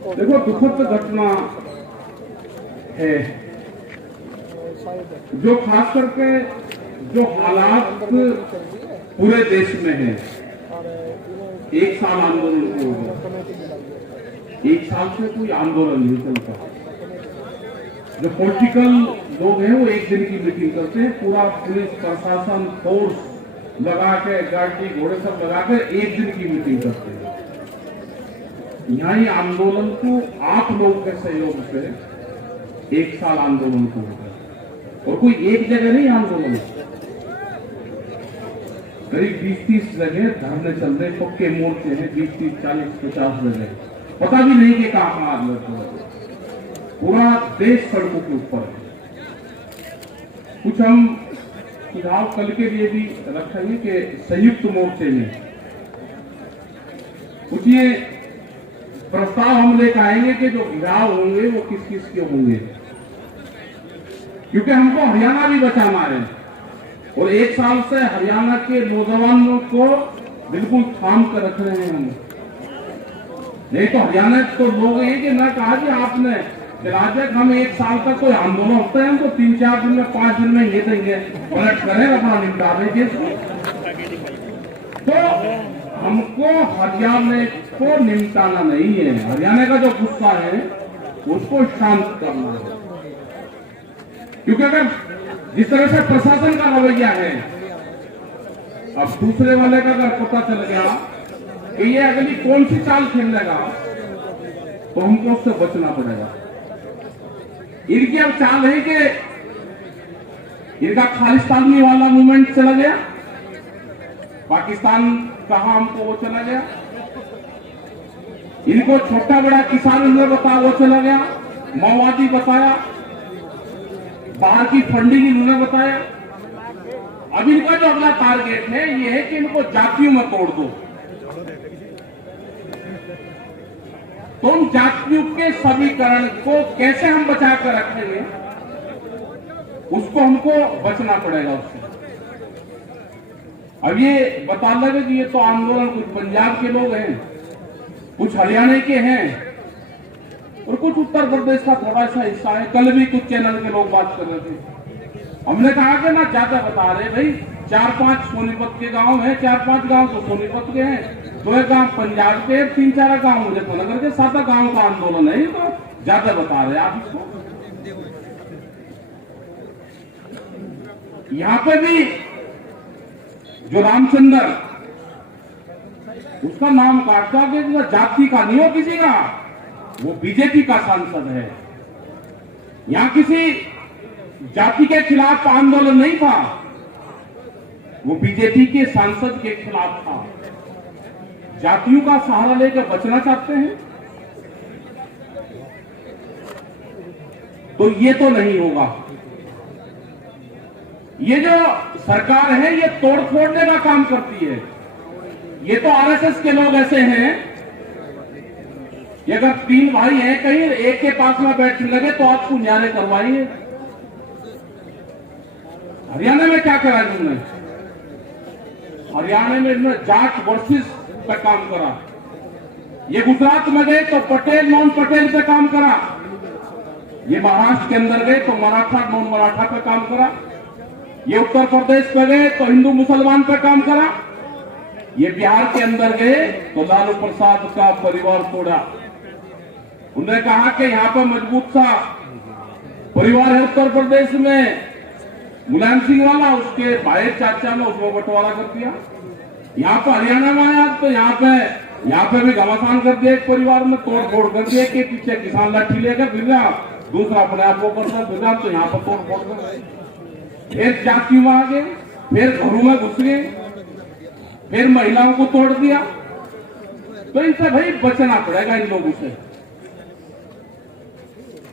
देखो, दुखद घटना है जो खास करके जो हालात पूरे देश में है। एक साल आंदोलन को हो गया, एक साल से कोई आंदोलन नहीं चलता। जो पॉलिटिकल लोग हैं वो एक दिन की मीटिंग करते हैं, पूरा पुलिस प्रशासन फोर्स लगा के, गाड़ी घोड़े सब लगा के एक दिन की मीटिंग करते हैं। यहाँ ही आंदोलन को आप लोगों के सहयोग से एक साल आंदोलन को हो गया, और कोई एक जगह नहीं आंदोलन, करीब 20-30 जगह धरने चल रहे, पक्के मोर्चे हैं, 20-30, 40-50 जगह, पता भी नहीं कि कहां आदमी, पूरा देश सड़कों के ऊपर है। कुछ हम सुझाव कल के लिए भी रखेंगे कि संयुक्त मोर्चे में कुछ ये प्रस्ताव हम लेकर आएंगे कि जो घिराव होंगे वो किस किस के होंगे, क्योंकि हमको हरियाणा भी बचाना है, और एक साल से हरियाणा के नौजवानों को बिल्कुल थाम कर रख रहे हैं हम। नहीं तो हरियाणा तो लोग हैं कि ना कहा कि आपने राज्य हम एक साल तक कोई आंदोलन होता है, हम तो 3-4 दिन में 5 दिन में ये देंगे, पलट करें अपना निपटा देंगे। तो हमको हरियाणा को निपटाना नहीं है, हरियाणा का जो गुस्सा है उसको शांत करना है। क्योंकि अगर जिस तरह से प्रशासन का रवैया है, अब दूसरे वाले का अगर पता चल गया कि ये अगली कौन सी चाल खेलेगा, तो हमको उससे बचना पड़ेगा। इनकी अब चाल है कि इनका खालिस्तानी वाला मूवमेंट चला गया, पाकिस्तान कहा हमको वो चला गया, इनको छोटा बड़ा किसान ने बताया वो चला गया, माओवादी बताया, बाहर की फंडिंग इन्होंने बताया। अब इनका जो अगला टारगेट है ये है कि इनको जातियों में तोड़ दो। तो उन जातियों के समीकरण को कैसे हम बचा कर रखेंगे, उसको हमको बचना पड़ेगा उससे। अब ये बता लगे कि ये तो आंदोलन कुछ पंजाब के लोग हैं, कुछ हरियाणा के हैं, और कुछ उत्तर प्रदेश का थोड़ा सा हिस्सा है। कल भी कुछ चैनल के लोग बात कर रहे थे, हमने कहा कि ना ज्यादा बता रहे भाई, 4-5 सोनीपत के गांव हैं, 4-5 गांव तो सोनीपत के हैं, 2 गांव पंजाब के, 3-4 गांव मुजफ्फरनगर के, 7 गांव का आंदोलन है, तो ज्यादा बता रहे आप इसको। यहाँ पे भी जो रामचंद्र, उसका नाम काटता कि जाति का नहीं हो किसी का, वो बीजेपी का सांसद है। यहां किसी जाति के खिलाफ आंदोलन नहीं था, वो बीजेपी के सांसद के खिलाफ था। जातियों का सहारा लेकर बचना चाहते हैं, तो ये तो नहीं होगा। ये जो सरकार है ये तोड़ फोड़ने का काम करती है। ये तो आरएसएस के लोग ऐसे हैं, ये अगर 3 भाई हैं कहीं, एक के पास में बैठने लगे तो आपको न्याय करवाएंगे। हरियाणा में क्या करा इन्होंने? हरियाणा में इन्होंने जाट वर्सेस पे काम करा। ये गुजरात में गए तो पटेल नॉन पटेल पे काम करा। ये महाराष्ट्र के अंदर गए तो मराठा नॉन मराठा पे काम करा। ये उत्तर प्रदेश पे गए तो हिंदू मुसलमान पे काम करा। ये बिहार के अंदर गए तो लालू प्रसाद का परिवार तोड़ा। उन्होंने कहा कि यहाँ पर मजबूत सा परिवार है उत्तर प्रदेश में, मुलायम सिंह वाला, उसके भाई चाचा ने उसमें बंटवारा कर दिया। यहाँ पर हरियाणा में आया तो यहाँ पे भी घमासान कर दिया, एक परिवार में तोड़ फोड़ कर दिया कि पीछे किसान लाठी लेकर फिर रहा, दूसरा अपने आप को करता फिर रहा, तो यहाँ पर तोड़ फोड़ कर फिर जातियों में आ गए, फिर घरों में घुस गए, फिर महिलाओं को तोड़ दिया। तो इनसे भाई बचना पड़ेगा इन लोगों से।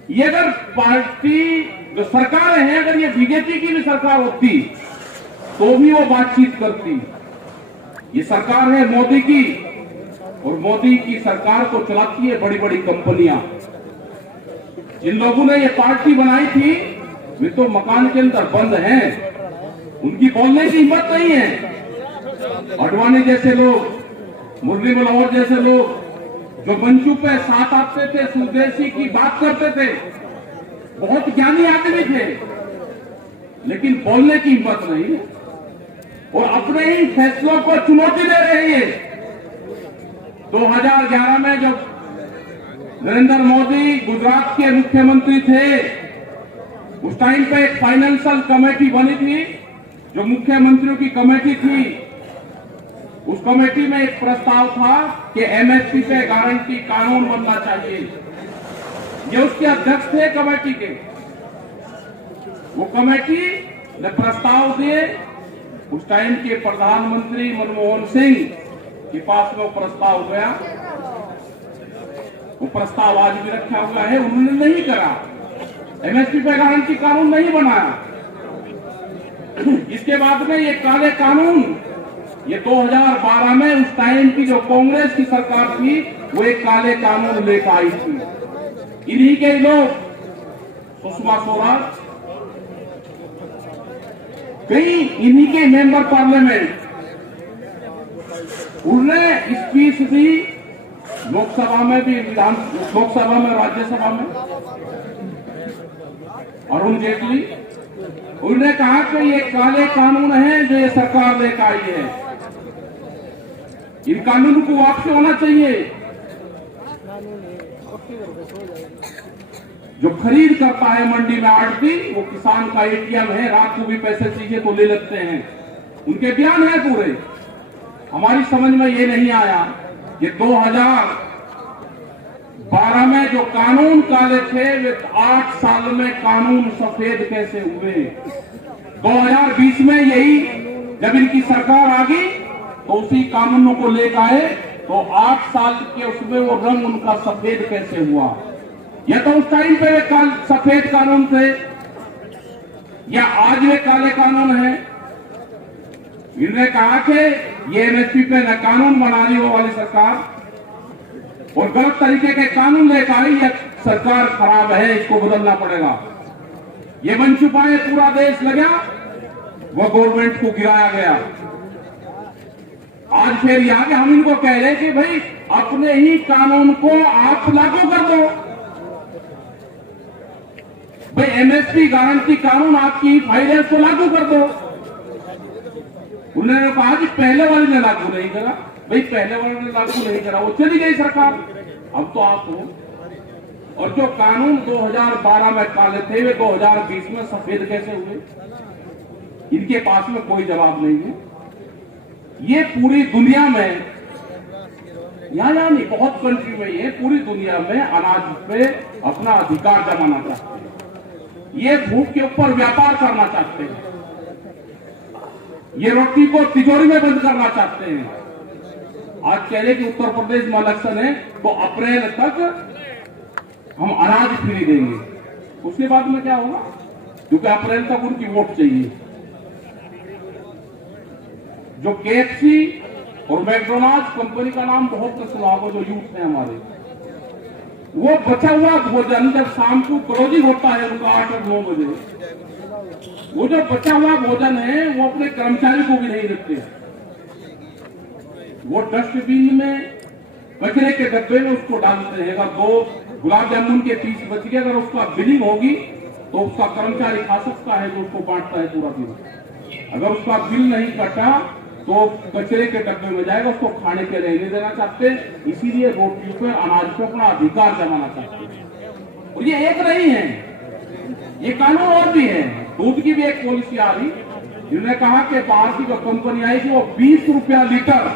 ये अगर पार्टी जो सरकार है, अगर ये बीजेपी की भी सरकार होती तो भी वो बातचीत करती। ये सरकार है मोदी की, और मोदी की सरकार को चलाती है बड़ी बड़ी कंपनियां। जिन लोगों ने ये पार्टी बनाई थी वे तो मकान के अंदर बंद हैं, उनकी बोलने की हिम्मत नहीं है। अडवाणी जैसे लोग, मुरली मनोहर जैसे लोग जो मंचू पे साथ आते थे, स्वदेशी की बात करते थे, बहुत ज्ञानी आदमी थे, लेकिन बोलने की हिम्मत नहीं और अपने ही फैसलों को चुनौती दे रहे हैं। 2011 में जब नरेंद्र मोदी गुजरात के मुख्यमंत्री थे, उस टाइम पे एक फाइनेंशियल कमेटी बनी थी, जो मुख्यमंत्रियों की कमेटी थी। उस कमेटी में एक प्रस्ताव था कि एमएसपी पे गारंटी कानून बनना चाहिए। ये उसके अध्यक्ष थे कमेटी के। वो कमेटी ने प्रस्ताव दिए। उस टाइम के प्रधानमंत्री मनमोहन सिंह के पास में वो प्रस्ताव गया। वो प्रस्ताव आज भी रखा हुआ है, उन्होंने नहीं करा, एमएसपी पे गारंटी कानून नहीं बनाया। इसके बाद में ये काले कानून, ये 2012 में उस टाइम की जो कांग्रेस की सरकार थी, वो एक काले कानून लेकर आई थी। इन्हीं के लोग सुषमा स्वराज, कई इन्हीं के मेंबर पार्लियामेंट, उन्होंने स्पीच दी लोकसभा में भी, लोकसभा में, राज्यसभा में। अरुण जेटली, उन्होंने कहा कि ये काले कानून है जो ये सरकार लेकर आई है, इन कानून को वापस होना चाहिए। जो खरीद करता है मंडी में आड़ती, वो किसान का एटीएम है, रात को भी पैसे चाहिए तो ले लेते हैं। उनके बयान है पूरे। हमारी समझ में ये नहीं आया कि 2012 में जो कानून काले थे, वे 8 साल में कानून सफेद कैसे हुए। 2020 में यही जब इनकी सरकार आ गई तो उसी कानूनों को लेकर आए, तो 8 साल के उसमें वो रंग उनका सफेद कैसे हुआ। या तो उस टाइम पे वे सफेद कानून थे, या आज वे काले कानून है। इन्होंने कहा कि ये एमएसपी पे न कानून बना रही वो वाली सरकार, और गलत तरीके के कानून लेकर आई, यह सरकार खराब है, इसको बदलना पड़ेगा। ये बन चुका है, पूरा देश लगा, वह गवर्नमेंट को गिराया गया। आज फिर यहाँ के हम इनको कह रहे हैं कि भाई अपने ही कानून को आप लागू कर दो। भाई एमएसपी गारंटी कानून आपकी फाइल है, उसको लागू कर दो। उन्होंने कहा कि पहले वाले ने लागू नहीं करा। भाई पहले वाले ने लागू नहीं करा, वो चली गई सरकार, अब तो आप हो। और जो कानून 2012 में काले थे, वे 2020 में सफेद कैसे हुए, इनके पास में कोई जवाब नहीं है। ये पूरी दुनिया में, यहाँ नहीं, बहुत कंट्री में, ये पूरी दुनिया में अनाज पे अपना अधिकार जमाना चाहते हैं। ये भूख के ऊपर व्यापार करना चाहते हैं। ये रोटी को तिजोरी में बंद करना चाहते हैं। आज कह रहे कि उत्तर प्रदेश में इलेक्शन है तो अप्रैल तक हम अनाज फ्री देंगे। उसके बाद में क्या होगा, क्योंकि अप्रैल तक उनकी वोट चाहिए। जो केएफसी और मैकडोनाल्ड कंपनी का नाम बहुत न सुना होगा, जो यूथ है हमारे, वो बचा हुआ भोजन जब शाम को क्लोजिंग होता है उनका 8 और 9 बजे, वो जो बचा हुआ भोजन है वो अपने कर्मचारी को भी नहीं देते। वो डस्टबिन में, कचरे के डब्बे में उसको डालते हैं। अगर 2 गुलाब जामुन के पीस बच गए, अगर उसका बिलिंग होगी तो उसका कर्मचारी खा सकता है, जो उसको बांटता है पूरा दिन। अगर उसका बिल नहीं कटा तो कचरे के डब्बे में जाएगा, उसको खाने के लिए नहीं देना चाहते। इसीलिए रोटी पे, अनाज पे अपना अधिकार जमाना चाहते हैं। और ये एक नहीं है, ये कानून और भी है। दूध की भी एक पॉलिसी आ रही, जिन्होंने कहा कि बाहर की जो कंपनी आई थी वो 20 रुपया लीटर